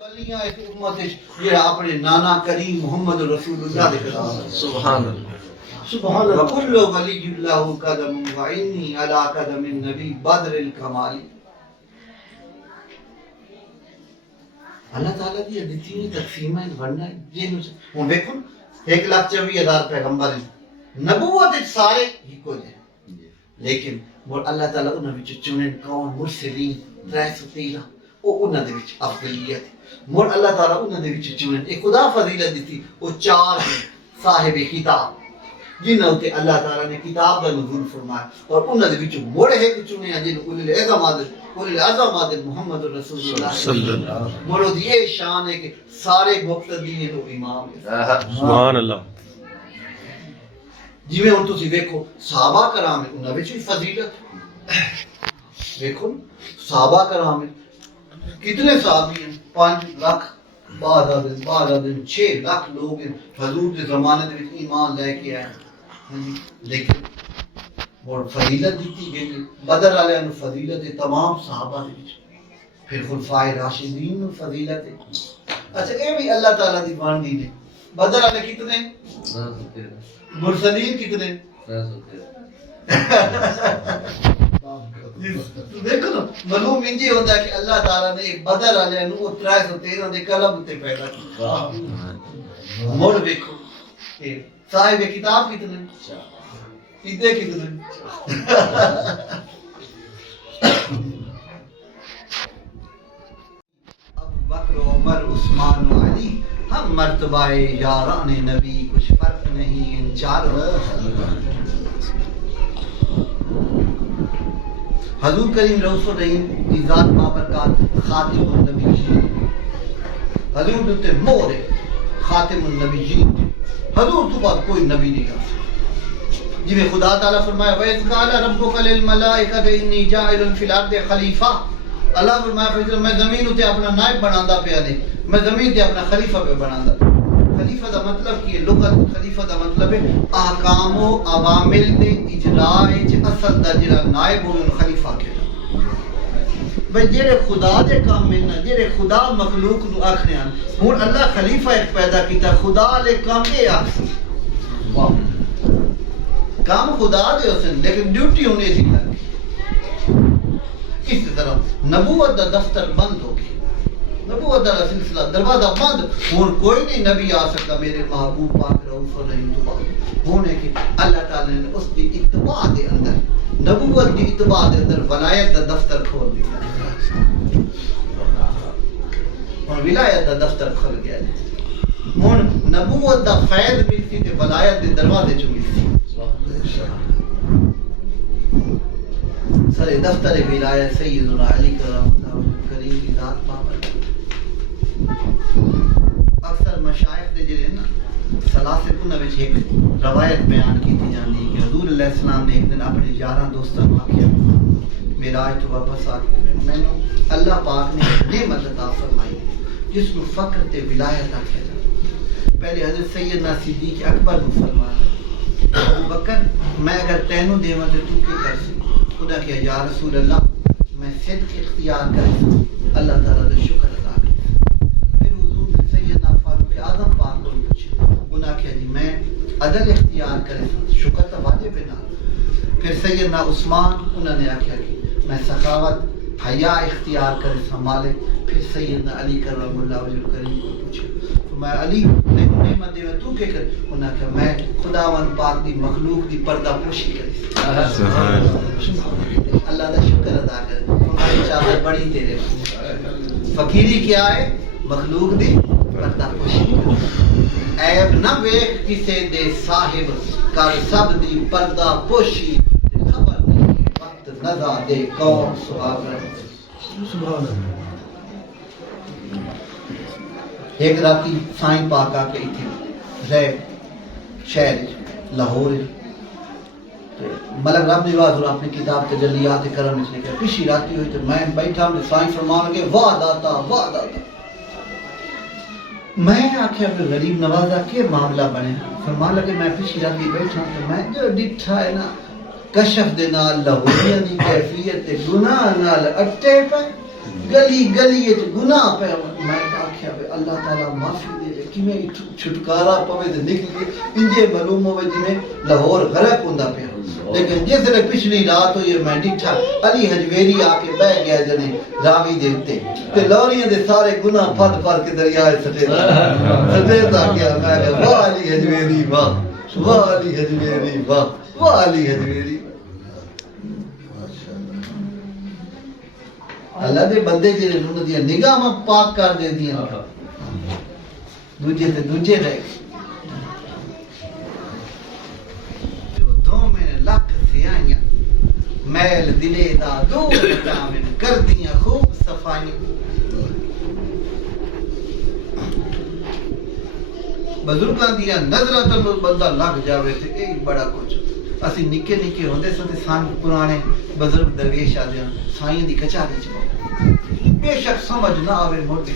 ولیاں اس امت جڑا اپنے نانا کریم محمد رسول اللہ دے سبحان اللہ سبحان اللہ کل ولی اللہ قدم وعنی علی قدم النبی بدر الکمال. اللہ تعالیٰ دی دتی تقسیمیں بننا ہے جی ہن دیکھو 1,24,000 پیغمبر ہیں نبوت سارے ہی کو دے لیکن اللہ تعالیٰ انہاں وچ چنن کون مرسلین 313 او انہاں دے وچ افضلیت مر اللہ تعالیٰ انہاں دے وچ چنن ایک خدا فضیلت دتی او 4 صاحب کتاب جنہاں تے اللہ تعالیٰ نے کتاب دا نزول فرمایا اور انہاں دے وچ مڑ ہے کہ چنے ہیں جن اولل العزم محمد رسول اللہ صلی اللہ علیہ وسلم مرو دی یہ شان ہے کہ سارے مقتدین و امام سبحان اللہ. جی میں ہن تسی دیکھو صحابہ کرام انہاں وچ بھی فضیلت دیکھو صحابہ کرام کتنے صحابی ہیں 5 لاکھ بعد دن 6 لاکھ لوگ ہیں حضور کے زمانے دے وچ ایمان لے کے آئے لیکن اور فضیلت دیتی گئی بدر والے نو فضیلت ہے تمام صحابہ دے وچ پھر خلفائے راشدین نو فضیلت ہے. اچھا اے بھی اللہ تعالیٰ دی بانڈی نے بدر والے کتنے مرسلین کتنے دیکھو نا معلوم انجی ہوتا ہے کہ اللہ تعالیٰ نے ایک بدر والے نو 313 دے قلم تے پیدا کیا. مڑ دیکھو صاحب کتاب کتنے ادھے کتنے ابو بکر عمر عثمان و علی ہم مرتبہ یاران نبی کچھ فرق نہیں ان چاروں. حضور کریم رؤوف الرحیم کی ذات بابرکات خاتم النبیین حضور تے مور خاتم النبیین حضور تو بعد کوئی نبی نہیں آ جی میں خدا تعالیٰ فرمایا وَإِذْ قَالَ رَبُّكَ لِلْمَلَائِكَةِ إِنِّي جَاعِلٌ فِي الْأَرْضِ خَلِيفَةً. اللہ فرمایا فیصلہ میں زمین تے اپنا نائب بناندا پیا نہیں میں زمین تے اپنا خلیفہ پہ بناندا. خلیفہ دا مطلب کی لغت خلیفہ دا مطلب ہے احکام و عوامل دے اجراء وچ اصل دا جڑا نائب ہو خلیفہ کہنا بھئی جڑے خدا دے کام میں نہ جڑے خدا مخلوق نو آکھنے ہیں ہن اللہ خلیفہ ایک پیدا کیتا خدا لے کام اے آکھ واہ کام خدا دے حسن لیکن ڈیوٹی ہونے تھی اس طرح نبوت دا دفتر بند ہو گیا نبوت دا سلسلہ دروازہ بند ہوں کوئی نہیں نبی آ سکتا میرے محبوب پاک رؤوف الرحیم تو بعد ہونے کہ اللہ تعالی نے اس کی اتباع دے اندر نبوت کی اتباع دے اندر ولایت دا دفتر کھول دیا اور ولایت دا دفتر کھل گیا ہوں نبوت دا فیض ملتی تے ولایت دے دروازے چ ملتی سر دفتر ولایت سیدنا علی کریم کی ذات بابر. اکثر مشائخ دے جڑے نا سلاسل انہاں وچ ایک روایت بیان کیتی جاندی کہ حضور علیہ السلام نے ایک دن اپنے یاراں دوستاں نوں آکھیا معراج تو واپس آ کے مینوں اللہ پاک نے نعمت عطا فرمائی جس کو فقر تے ولایت آکھیا جاتا. پہلے حضرت سیدنا صدیق اکبر نے فرمایا ابو بکر میں اگر تینوں دیواں تے تو کی کر سی خدا کہ یا رسول اللہ میں صدق اختیار کروں اللہ تعالیٰ کا شکر ادا کروں. پھر حضور نے سیدنا فاروق اعظم پاک کو پوچھا انہاں کہا جی میں عدل اختیار کروں شکر تو واجب ہے نا. پھر سیدنا عثمان انہوں نے آخیا کہ میں سخاوت حیا اختیار کرے سنبھالے. پھر سیدنا علی کرم اللہ وجہ کریم کو پوچھا میں علی نعمت دے تو کیا کر انہاں کہا میں خداوند پاک دی مخلوق دی پردہ پوشی کرے اللہ دا شکر ادا کر تمہاری چادر بڑی تیرے فقیری کیا ہے مخلوق دی پردہ پوشی کر عیب نہ ویکھ کسے دے صاحب کر سب دی پردہ پوشی خبر نہیں وقت نزا دے کون سبحان اللہ. ایک راتی سائیں پاک آ کے اتنے رہ شہر لاہور ملک رب نواز اور اپنی کتاب تجلیات کرم اس نے کہا پچھلی راتی ہوئی تو میں بیٹھا ہوں سائیں فرمان لگے واہ داتا میں آخیا پھر غریب نوازا کے معاملہ بنے فرمان لگے میں پچھلی راتی بیٹھا ہوں تو میں جو ڈٹھا ہے نا کشف دے نال لاہوریاں دی کیفیت گناہ نال اٹے پہ گلی گلی گناہ پہ میں آخیا بے اللہ تعالیٰ معافی دے جے کہ میں چھٹکارا پوے تے نکل کے انجے معلوم ہوئے جی میں لاہور غرق ہوندا پیا لیکن جس نے پچھلی رات ہوئی میں ڈٹھا علی حجویری آ کے بہ گیا جنے راوی دے اتے تے لوریاں دے سارے گناہ پھد پھد کے دریائے سٹیتا گیا میں کہ واہ علی حجویری واہ واہ علی حجویری واہ واہ علی حجویری اللہ دے بندے جڑے انہاں دی نگاہاں پاک کر دے دیاں دوجے تے دوجے رہ گئے جو دو میں لکھ سیاں میل دلے دا دور جامن کر دیاں خوب صفائیاں بزرگاں دیاں نظراں تے بندہ لگ جاوے تے اے بڑا کچھ اسی نکے نکے ہوندے سن تے سان پرانے بزرگ درویش آ جان سائیں دی کچہری چ بے شک سمجھ نہ آوے موٹی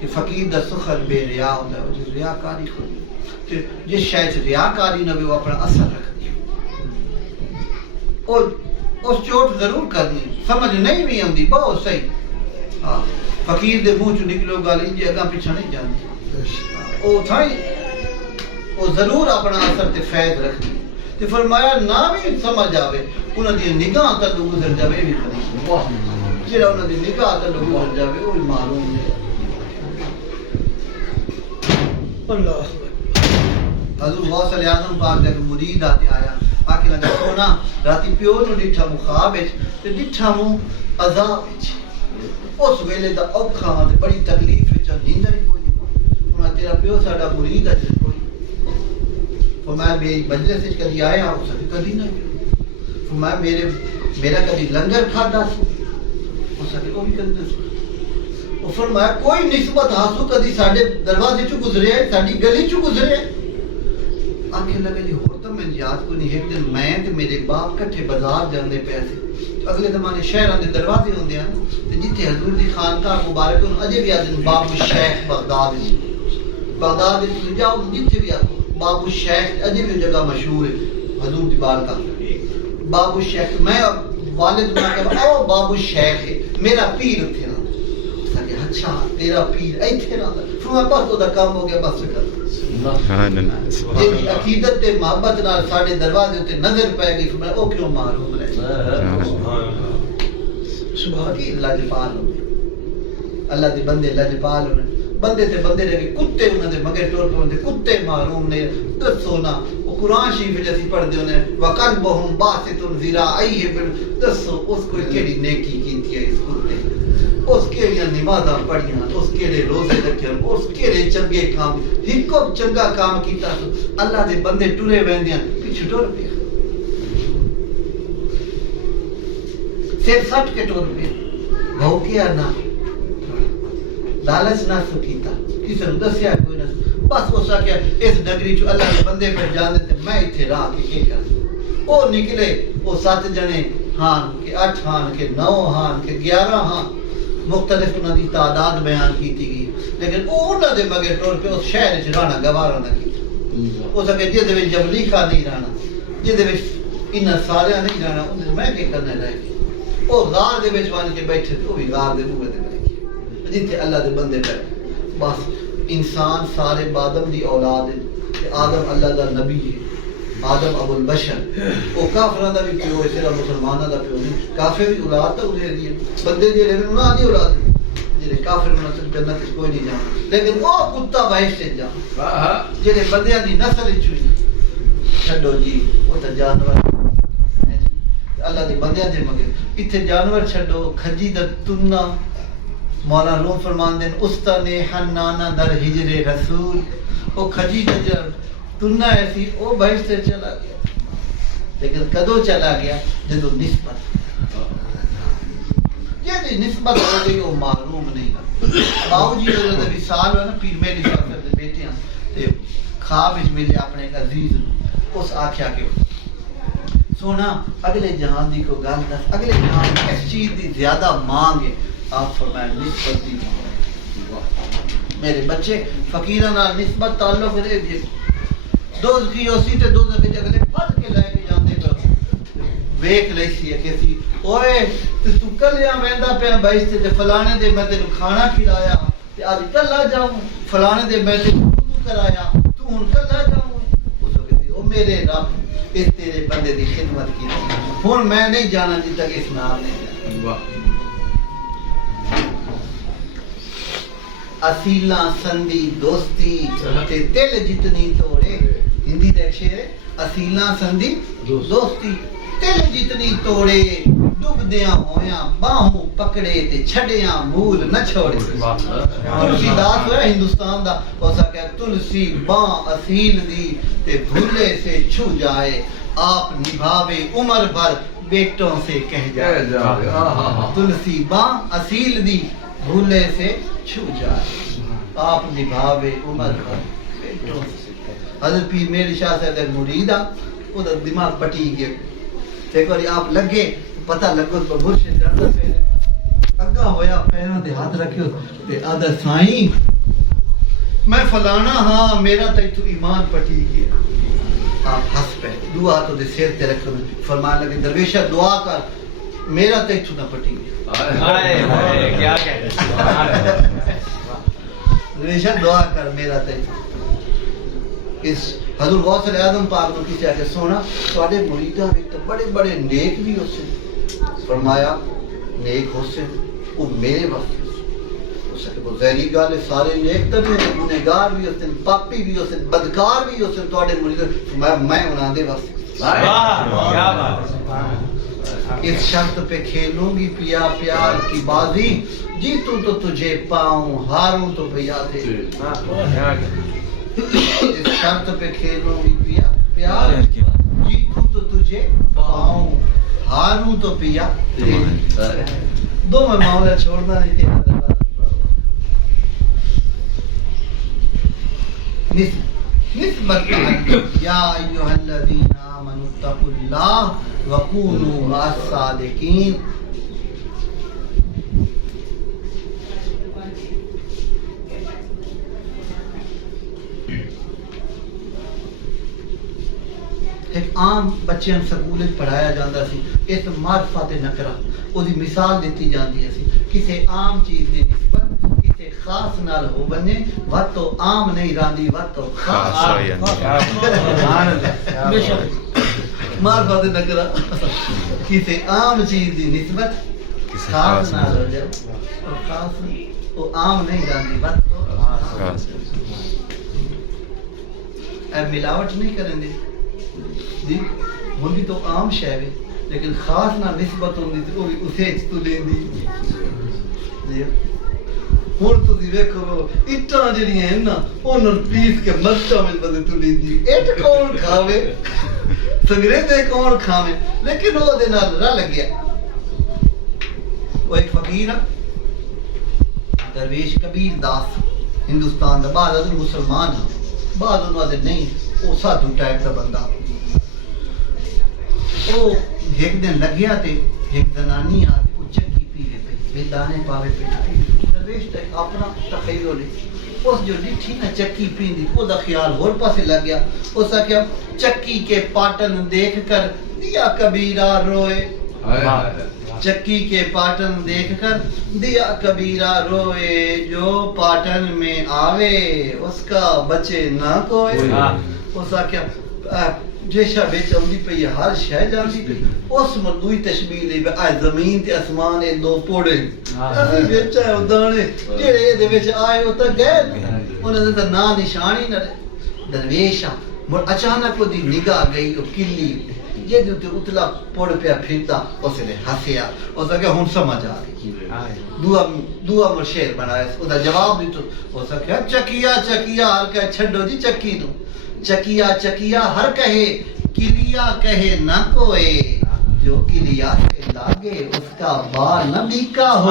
کہ فقیر دا سخر بے ریا ہوندا ہے ریاکاری خود تے جس شے چ ریاکاری نہ وہ اپنا اثر رکھدی اور اس چوٹ ضرور کرنی سمجھ نہیں بھی آندی بہت صحیح ہاں فقیر دے منہ چ نکلو گل انج اگاں پیچھے نہیں جاندی او تھائی او ضرور اپنا اثر تے فیض رکھدی تے فرمایا نہ بھی سمجھ آوے انہاں دی نگاہ تلو گزر جاوے بھی کھڑی واہ جڑا انہاں دی نگاہ تلو گزر جاوے او معلوم ہے اللہ حضور غوث اعظم پاک دے مرید آتے آیا آکے لگا سونا راتی پیو نو ڈٹھا مو خواب وچ تے ڈٹھا مو عذاب وچ اس ویلے دا اوکھا تے بڑی تکلیف وچ نیندر ہی کوئی نہیں تیرا پیو ساڈا مرید ہے کوئی فرمایا میری مجلس وچ کدی آیا ہو سکے کدی نہیں فرمایا میرا کدی لنگر کھادا سو ہو سکے وہ بھی کدی نہیں وہ فرمایا کوئی نسبت ہاسو کدی ساڈے دروازے چوں گزرے ساڈی گلی چوں گزرے آنکھیں لگے جی ہور تو میں یاد کو نہیں ایک دن میں تے میرے باپ کٹھے بازار جاندے پے سی اگلے زمانے شہراں دے دروازے ہوندے ہیں تے جتھے حضور دی خانقاہ مبارک ہن اجے بھی آدن باب الشیخ بغداد وچ جاؤ جتھے بھی آکو باب الشیخ اجے بھی جگہ مشہور ہے حضور دی بارگاہ باب الشیخ میں والد نے کہا او باب الشیخ ہے میرا پیر اتھے رہندا اچھا تیرا پیر ایتھے رہندا فرمایا بس او دا کام ہو گیا بس کر سبحان اللہ جی عقیدت تے محبت نال ساڈے دروازے تے نظر پے گئی فرمایا او کیوں معلوم رہے سبحان اللہ لجپال اللہ دی بندے لجپال ہونے بندے تے بندے رہ گئے کتے انہاں دے مگر ٹور پوندے کتے معلوم نے دسو نا او قرآن شریف وچ اسی پڑھ دے ہونے وقلبہم باسط ذراعیہ دسو اس کوئی کیڑی نیکی کیتی ہے اس کتے اس کیڑیاں نمازاں پڑھیاں اس کیڑے روزے رکھے اس کیڑے چنگے کام ہکو چنگا کام کیتا اللہ دے بندے ٹرے ویندیاں پیچھے ٹر پیا سر سٹ کے ٹر پیا بھوکیا نہ لالچ نہ سکیتا کسی نے دسیا کوئی نہ بس اس آکھیا اس نگری چ اللہ دے بندے پہ جان دے میں ایتھے راہ کے کی کر او نکلے او 7 جنے ہاں کہ 8 ہاں کہ 9 ہاں کہ 11 ہاں مختلف انہاں دی تعداد بیان کیتی گئی لیکن انہاں دے مگر ٹور پہ اس شہر وچ رہنا گوارا نہ کیتا اس آکھیا جے دے وچ جبلی خا نہیں رہنا جے دے وچ انہاں سارے نہیں رہنا ان میں کی کرنا رہ گیا او غار دے وچ وان کے بیٹھے تو بھی غار دے منہ تے جتھے اللہ دے بندے پہ بس انسان سارے آدم دی اولاد ہے آدم اللہ دا نبی ہے آدم ابو البشر وہ کافراں دا بھی پیو ہے صرف مسلماناں دا پیو نہیں کافر بھی اولاد تا انہیں دی بندے دی انہاں دی اولاد جڑے کافر انہاں تے جنت وچ کوئی نہیں جانا لیکن وہ کتا بہشت سے جا جڑے بندیاں دی نسل وچ ہوئی چھڈو جی وہ تے جانور اللہ دے بندیاں دے مگر ایتھے جانور چھڈو کھجی دا تنا مولا روم فرمان دین استان حنانا در ہجر رسول او کھجی دا تنہ ایسی او بہشت سے چلا گیا لیکن کدو چلا گیا جدو نسبت یہ نسبت ہو گئی وہ معلوم نہیں تھا باؤ جی حضرت وصال ہے نا پیر میری صاحب دے بیٹے ہیں تے خواب وچ ملے اپنے عزیز اس آکھیا کہ سونا اگلے جہان دی کو گل دس اگلے جہان کس چیز دی زیادہ مانگ ہے آپ فرمائیں نسبت دی میرے بچے فقیران نال نسبت تعلق دے دی دوز کی اسی تے دوز کے جگلے پھڑ کے لے کے جاندے پر ویکھ لئی سی کہ سی اوئے تو کلیاں ویندا پیا بھائی تے فلانے دے میں تینوں کھانا کھلایا تے آج کلا جاؤں فلانے دے میں تے وضو کرایا تو ہن کلا جاؤں اس کہتی او میرے رب اس تیرے بندے دی خدمت کی ہن میں نہیں جانا جی تک اس نال نہیں جانا واہ اصیلاں سندی دوستی تے دل جتنی توڑے ہندی دا شعر ہے اصیلاں سندی دوستی دل جتنی توڑے ڈبدیاں ہویاں باہوں پکڑے تے چھڑیاں مول نہ چھوڑے تلسی داس ہویا ہندوستان دا اوسا کہ تلسی باں اصیل دی تے بھولے سے چھو جائے آپ نبھاوے عمر بھر بیٹوں سے کہہ جائے تلسی باں اصیل دی بھولے سے چھو جائے آپ نبھاوے عمر بھر بیٹوں سے حضرت پیر میر شاہ صاحب ایک مرید آ وہ دماغ پٹی گیا ایک باری آپ لگے پتہ لگو تو برش چڑھتا پہ اگا ہویا پیروں تے ہاتھ رکھو تے آدھا سائیں میں فلانا ہاں میرا تو ایمان پٹی گیا آپ ہنس پہ دعا تو دے سیر تے رکھو فرمان لگے درویشہ دعا کر میرا تو نہ پٹی گیا کیا کہہ درویشہ دعا کر میرا تو اس حضور غوث اعظم پاک نے کسی آگے سونا تواڈے مریداں وچ بڑے بڑے نیک بھی ہوسے فرمایا نیک ہوسے وہ میرے واسطے ہو سکے وہ ظاہری گل ہے سارے نیک تے بھی گنہگار بھی ہوسے پاپی بھی ہوسے بدکار بھی ہوسے تواڈے مرید فرمایا میں انہاں دے واسطے واہ کیا بات اس شرط پہ کھیلوں گی پیا پیار کی بازی جیتوں تو تجھے پاؤں ہاروں تو بھیا دے اس شرط پہ کھیلوں گی پیا پیار جیتوں تو تجھے پاؤں ہاروں تو پیا دو میں معاملہ چھوڑنا نہیں تھا نسبت یا ایھا الذین آمنوا اتقوا اللہ وکونوا مع الصادقین ایک عام بچے سکول پڑھایا جاتا سی اس معرفت نکرہ وہ دی مثال دیتی جاتی ہے کسی عام چیز دی نسبت کسی خاص نال ہو بنے وقت تو عام نہیں راندی وقت تو خاص معرفت نکرہ کسی عام چیز دی نسبت خاص نال ہو جائے اور خاص وہ عام نہیں راندی وقت تو خاص اے ملاوٹ نہیں کریں دے جی ہوں بھی تو عام شہر ہے لیکن خاص نہ نسبت ہوندی تے وہ بھی اسے تو لیندی جی ہن تو دی ویکھو اٹاں جڑیاں ہیں نا انہاں پیس کے مرچاں وچ بدے تو لیندی اٹ کون کھاوے سگرے تے کون کھاوے لیکن او دے نال رل گیا وہ ایک فقیر درویش کبیر داس ہندوستان دا بعد از مسلمان بعد انہاں دے نہیں او سادھو ٹائپ دا بندہ وہ ایک دن لگیا تے ایک زنانی آتی وہ چکی پیوے پہ بے دانے پاوے پہ درویش تے اپنا تخیل ہے اس جو ڈٹھی نا چکی پیندی وہ دا خیال اور پاسے لگ گیا اس کا کیا چکی کے پاٹن دیکھ کر دیا کبیرہ روئے چکی کے پاٹن دیکھ کر دیا کبیرہ روئے جو پاٹن میں آوے اس کا بچے نہ کوئے اس کا کیا جیشا بیچ آمدی پہ یہ ہر شہ جانتی پہ اس مردوی تشبیح لی پہ آئے زمین تے اسمان اے دو پوڑے اسی بیچا ہے ادانے جیڑے یہ دے بیچ آئے ہوتا گئے انہیں دے نا نشانی نہ رہے درویشا اچانک وہ دی نگاہ گئی وہ کلی یہ دے اتلا پوڑ پیا پھرتا اسے نے ہسیا اس کا ہن سمجھ آ گئی دعا مرشیر بنایا اس کا جواب دی تو اس کا چکیا چکیا ہر کہ چھڈو جی چکی دوں چکیا چکیا ہر کہے کلیا کہے نہ کوئے جو کلیا سے لاگے اس کا بال نہ بیکا ہو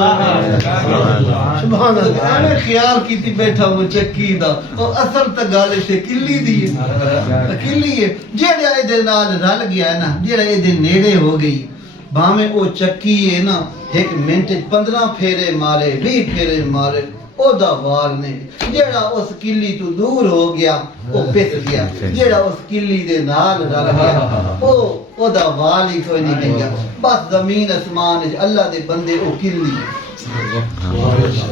سبحان اللہ میں خیال کیتی بیٹھا وہ چکی دا اور اصل تا گالے سے کلی دی کلی ہے جیڑا اے دے نال رل گیا ہے نا جیڑا اے دے نیڑے ہو گئی بھاویں او چکی ہے نا ایک منٹ 15 پھیرے مارے 20 پھیرے مارے او دا وار نہیں جیڑا اس کلی تو دور ہو گیا او پس گیا جیڑا اس کلی دے نال رل گیا او دا وال ہی کوئی نہیں گیا بس زمین اسمان اللہ دے بندے او کلی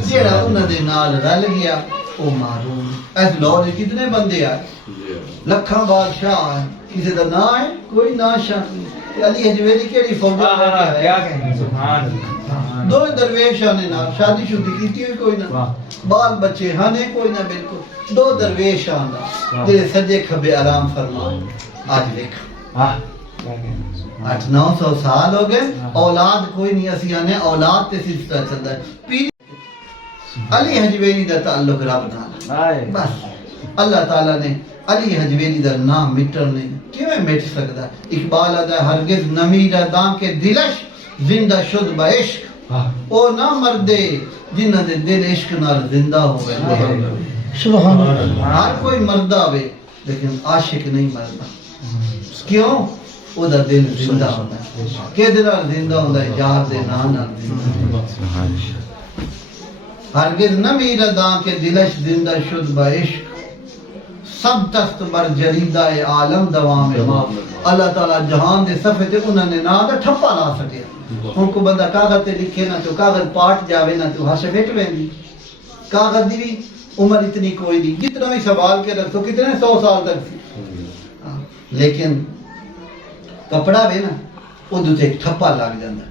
جیڑا انہاں دے نال رل گیا او معروم. اس دور وچ کتنے بندے آئے, لکھاں بادشاہ آئے, کسی دا نام ہے کوئی نا شان. علی حجویری کیڑی فوج کیا کہیں سبحان اللہ. دو درویش آنے نا, شادی شدی کیتی ہوئی کوئی نہ, بال بچے ہانے کوئی نہ, بالکل دو درویش آنا جڑے سجے کھبے آرام فرمائے. آج دیکھ 800-900 سال ہو گئے, اولاد کوئی نہیں. اسی آنے اولاد تے سلسلہ چلتا ہے. علی حجویری دا تعلق رب نال, بس اللہ تعالیٰ نے علی حجویری دا نام مٹر نہیں کیوں مٹ سکتا. اقبال آدھا ہرگز نمیر داں کے دلش زندہ شد با عشق, او نہ مردے جنہ دے دل عشق نال زندہ ہوئے. سبحان اللہ. ہر کوئی مردہ ہوئے لیکن عاشق نہیں مردہ. کیوں؟ او دا دل زندہ ہوتا ہے. کہ دل زندہ ہوتا ہے یار دے نانا زندہ. ہرگز نہ میرا داں کے دلش زندہ شد با عشق, سب تست بر جریدہ عالم دوام ما. اللہ تعالیٰ جہان دے صفحے تے انہوں نے نا دا ٹھپا لا سکیا. ان کو بندہ کاغذ تے لکھے نہ تو کاغذ پاٹ جاوے نہ تو ہاشے بیٹھ ویندی. کاغذ دی بھی عمر اتنی کوئی نہیں, جتنا بھی سوال کے رکھ تو کتنے 100 سال تک سی. لیکن کپڑا بھی نا وہ دوتے ایک ٹھپا لگ جاندہ.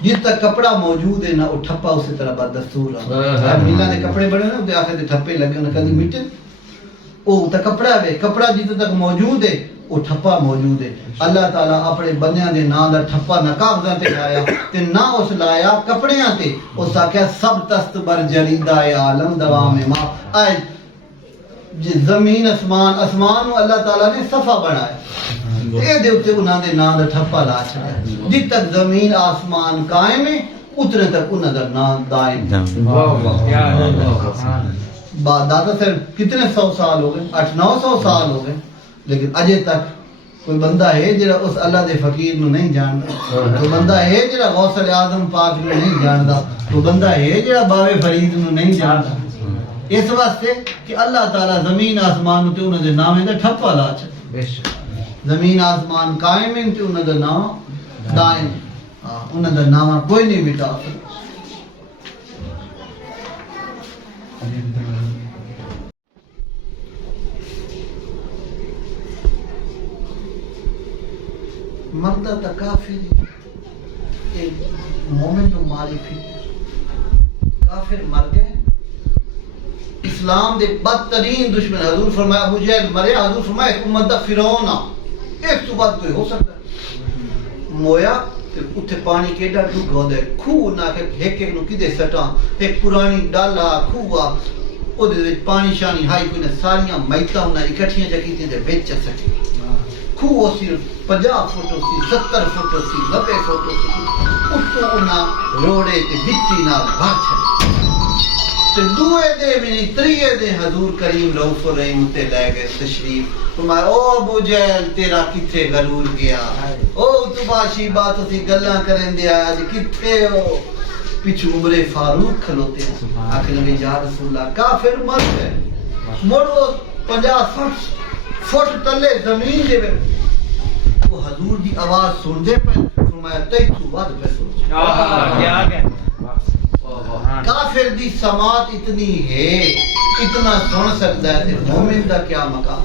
جس تک کپڑا موجود ہے نا وہ ٹھپا اسی طرح بعد دستور رہا. ملہ نے کپڑے بڑے نا تو آخر دے ٹھپے لگے انہوں کدی مٹے. وہ تا کپڑا ہے, کپڑا جس تک موجود ہے وہ ٹھپا موجود ہے. اللہ تعالیٰ اپنے بندیاں دے نام دا ٹھپا نہ کاغذاں تے لایا تے نہ اس لایا کپڑیاں تے. اس آکھیا سب تست بر جریدہ عالم دوام ما. آئے زمین اسمان, اسمان نو اللہ تعالیٰ نے صفحہ بنایا, اے دے اتے انہاں دے نام دا ٹھپا لا چھڑا. جت تک زمین آسمان قائم ہے اتنے تک انہاں دا نام دائم. دادا صاحب کتنے 100 سال ہو گئے, 800-900 سال ہو گئے, لیکن اجے تک کوئی بندہ ہے جڑا اس اللہ دے فقیر نو نہیں جاندا. کوئی بندہ ہے جڑا غوث اعظم پاک نو نہیں جاندا. کوئی بندہ ہے جڑا بابے فرید نو نہیں جاندا. اس واسطے کہ اللہ تعالیٰ زمین آسمان تے انہاں دے نام دا ٹھپا لا چھڑ. زمین آسمان قائم ہیں تے انہاں دا نام دائم. انہاں دا نام کوئی نہیں مٹا سکتا. مردہ تا کافر مومن نو ماری پھر. کافر مر گئے, اسلام دے بدترین دشمن. حضور فرمایا ابو جہل مرے, حضور فرمایا ایک امت دا فرعون آ, ایک تو بعد کوئی ہو سکتا ہے. مویا اتھے پانی کیڈا ڈوگا ہو دے, کھوہ نہ کہ ایک نو کدے سٹاں, ایک پرانی ڈالا کھوہ آ, او دے پانی شانی ہائی کوئی نے ساریاں میتاں انہاں اکٹھیاں جگیتیں دے بیچ سٹی. کھوہ سی 50 فٹ سی, 70 فٹ سی, 90 فٹ سی, اتو انہاں روڑے تے مٹی نال بھر چھڑی. تے دوئے دے میں تریے دے حضور کریم رؤوف الرحیم تے لے گئے تشریف. فرمایا او ابو جہل تیرا کتھے غرور گیا, او تو باشی بات اسی گلاں کرن دے آج کتھے ہو. پیچھے عمر فاروق کھلوتے ہیں, آخر نبی یا رسول اللہ کافر مر گئے, مڑو 50 فٹ تلے زمین دے میں. وہ حضور دی آواز سن دے پہ فرمایا تے تو ود پہ سن. کافر دی سماعت اتنی ہے, اتنا سن سکتا ہے, تے مومن دا کیا مقام.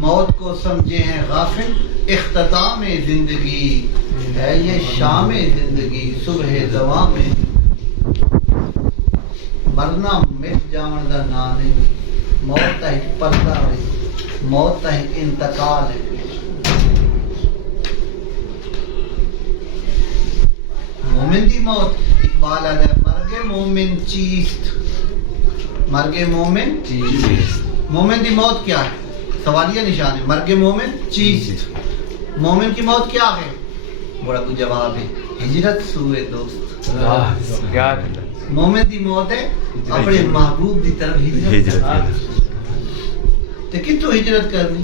موت کو سمجھے ہیں غافل, اختتام زندگی ہے یہ شام زندگی, صبح زوام میں مرنا مٹ جاون دا نا نہیں. موت تا ایک پردہ ہے, موت تا ایک انتقال ہے. مومن دی موت اقبال آدھا ہے مرگ مومن چیست, مرگ مومن چیست. مومن دی موت کیا ہے, سوالیہ نشان ہے. مرگ مومن چیست, مومن کی موت کیا ہے, بڑا کو جواب ہے ہجرت سوئے دوست. مومن دی موت ہے اپنے محبوب دی طرف ہجرت. تے کتوں ہجرت کرنی,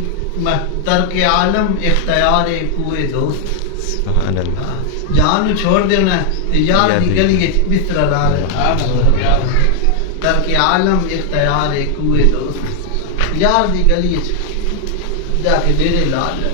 ترک عالم اختیار کوئے دوست. سبحان اللہ. جان نو چھوڑ دینا یار دی گلی وچ بستر لا رہے. ترک عالم اختیار کوئے دوست, یار دی گلی وچ جا کے ڈیرے لا لے.